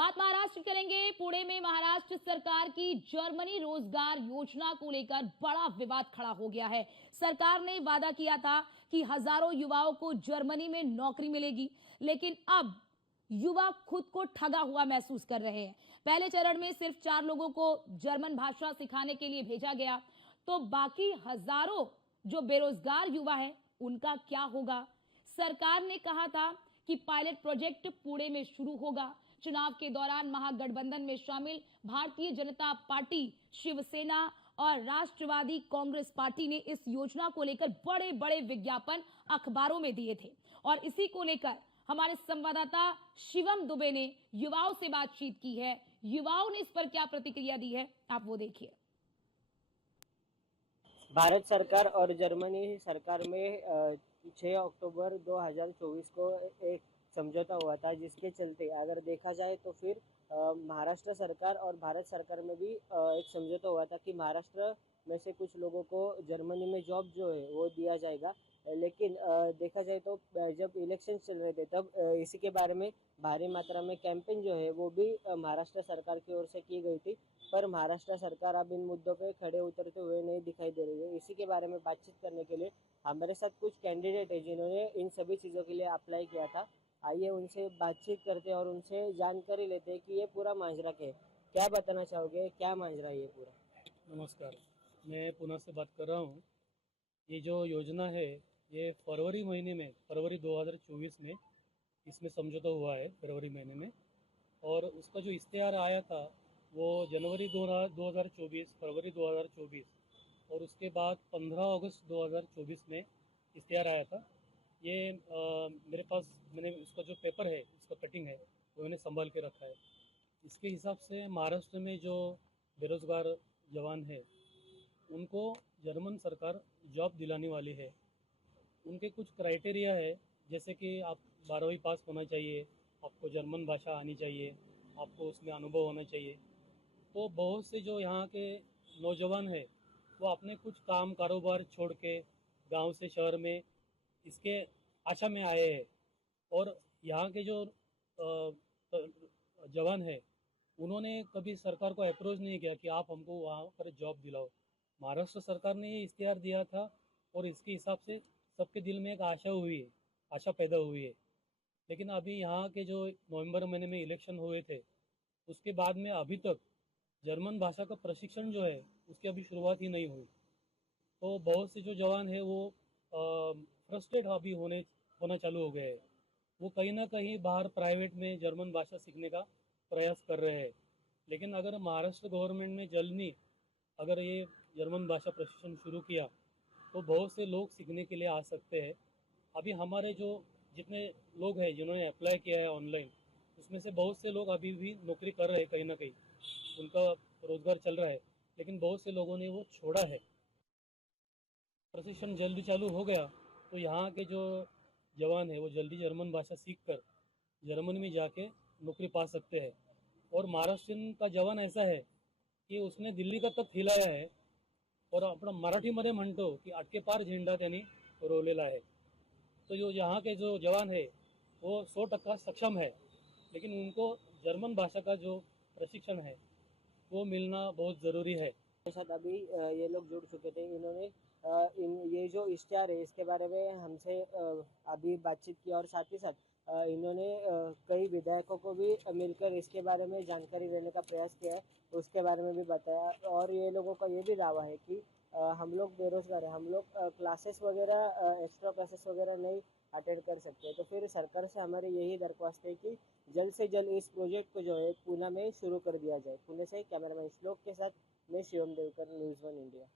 बात महाराष्ट्र करेंगे। पुणे में महाराष्ट्र सरकार की जर्मनी रोजगार योजना को लेकर बड़ा विवाद खड़ा हो गया है। सरकार ने वादा किया था कि हजारों युवाओं को जर्मनी में नौकरी मिलेगी, लेकिन अब युवा खुद को ठगा हुआ महसूस कर रहे हैं। पहले चरण में सिर्फ 4 लोगों को जर्मन भाषा सिखाने के लिए भेजा गया, तो बाकी हजारों जो बेरोजगार युवा है उनका क्या होगा? सरकार ने कहा था कि पायलट प्रोजेक्ट पुणे में शुरू होगा। चुनाव के दौरान महागठबंधन में शामिल भारतीय जनता पार्टी, शिवसेना और राष्ट्रवादी कांग्रेस पार्टी ने इस योजना को लेकर बड़े बड़े विज्ञापन अखबारों में दिए थे और इसी को लेकर हमारे संवाददाता शिवम दुबे ने युवाओं से बातचीत की है। युवाओं ने इस पर क्या प्रतिक्रिया दी है, आप वो देखिए। भारत सरकार और जर्मनी सरकार में 6 अक्टूबर 2024 को एक समझौता हुआ था, जिसके चलते अगर देखा जाए तो फिर महाराष्ट्र सरकार और भारत सरकार में भी एक समझौता हुआ था कि महाराष्ट्र में से कुछ लोगों को जर्मनी में जॉब जो है वो दिया जाएगा। लेकिन देखा जाए तो जब इलेक्शन चल रहे थे तब इसी के बारे में भारी मात्रा में कैंपेन जो है वो भी महाराष्ट्र सरकार की ओर से की गई थी, पर महाराष्ट्र सरकार अब इन मुद्दों पे खड़े उतरते हुए नहीं दिखाई दे रही है। इसी के बारे में बातचीत करने के लिए हमारे साथ कुछ कैंडिडेट है जिन्होंने इन सभी चीज़ों के लिए अप्लाई किया था। आइए उनसे बातचीत करते हैं और उनसे जानकारी लेते हैं कि ये पूरा माजरा क्या है। क्या बताना चाहोगे, क्या माजरा है ये पूरा? नमस्कार, मैं पुणे से बात कर रहा हूँ। ये जो योजना है ये फरवरी महीने में, फरवरी 2024 में इसमें समझौता हुआ है, फरवरी महीने में। और उसका जो इश्तेहार आया था वो जनवरी 2024, फरवरी 2024 और उसके बाद 15 अगस्त 2024 में इश्तेहार आया था। ये मेरे पास, मैंने उसका जो पेपर है, उसका कटिंग है, वो मैंने संभाल के रखा है। इसके हिसाब से महाराष्ट्र में जो बेरोज़गार जवान है उनको जर्मन सरकार जॉब दिलाने वाली है। उनके कुछ क्राइटेरिया है, जैसे कि आप 12वीं पास होना चाहिए, आपको जर्मन भाषा आनी चाहिए, आपको उसमें अनुभव होना चाहिए। तो बहुत से जो यहाँ के नौजवान हैं वो अपने कुछ काम कारोबार छोड़ के गांव से शहर में इसके आशा में आए हैं। और यहाँ के जो जवान हैं उन्होंने कभी सरकार को अप्रोच नहीं किया कि आप हमको वहाँ पर जॉब दिलाओ। महाराष्ट्र सरकार ने ये इख्तियार दिया था और इसके हिसाब से सबके दिल में एक आशा हुई है, आशा पैदा हुई है। लेकिन अभी यहाँ के जो नवंबर महीने में इलेक्शन हुए थे उसके बाद में अभी तक जर्मन भाषा का प्रशिक्षण जो है उसकी अभी शुरुआत ही नहीं हुई। तो बहुत से जो जवान हैं वो फ्रस्ट्रेट अभी होना चालू हो गए हैं। वो कहीं ना कहीं बाहर प्राइवेट में जर्मन भाषा सीखने का प्रयास कर रहे हैं। लेकिन अगर महाराष्ट्र गवर्नमेंट ने जल्दी अगर ये जर्मन भाषा प्रशिक्षण शुरू किया तो बहुत से लोग सीखने के लिए आ सकते हैं। अभी हमारे जो जितने लोग हैं जिन्होंने अप्लाई किया है ऑनलाइन, उसमें से बहुत से लोग अभी भी नौकरी कर रहे हैं, कहीं ना कहीं उनका रोजगार चल रहा है। लेकिन बहुत से लोगों ने वो छोड़ा है। प्रशिक्षण जल्दी चालू हो गया तो यहाँ के जो जवान है वो जल्दी जर्मन भाषा सीख कर जर्मनी में जाके नौकरी पा सकते हैं। और महाराष्ट्र का जवान ऐसा है की उसने दिल्ली का तख्त हिलाया है और आपण मराठीमध्ये म्हणतो की अटके पार झेंडा त्यांनी रोवलेला आहे। तो जो यहाँ के जो जवान है वो 100% सक्षम है, लेकिन उनको जर्मन भाषा का जो प्रशिक्षण है वो मिलना बहुत ज़रूरी है। मेरे साथ अभी ये लोग जुड़ चुके थे। इन्होंने इन ये जो इश्तिहार है इसके बारे में हमसे अभी बातचीत की और साथ ही साथ इन्होंने कई विधायकों को भी मिलकर इसके बारे में जानकारी देने का प्रयास किया है, उसके बारे में भी बताया। और ये लोगों का ये भी दावा है कि हम लोग बेरोजगार हैं, हम लोग क्लासेस वगैरह, एक्स्ट्रा क्लासेस वगैरह नहीं अटेंड कर सकते। तो फिर सरकार से हमारी यही दरख्वास्त है कि जल्द से जल्द इस प्रोजेक्ट को जो है पुणे में शुरू कर दिया जाए। पुणे से कैमरामैन श्लोक के साथ मैं शिवम देवकर, न्यूज़ 1 इंडिया।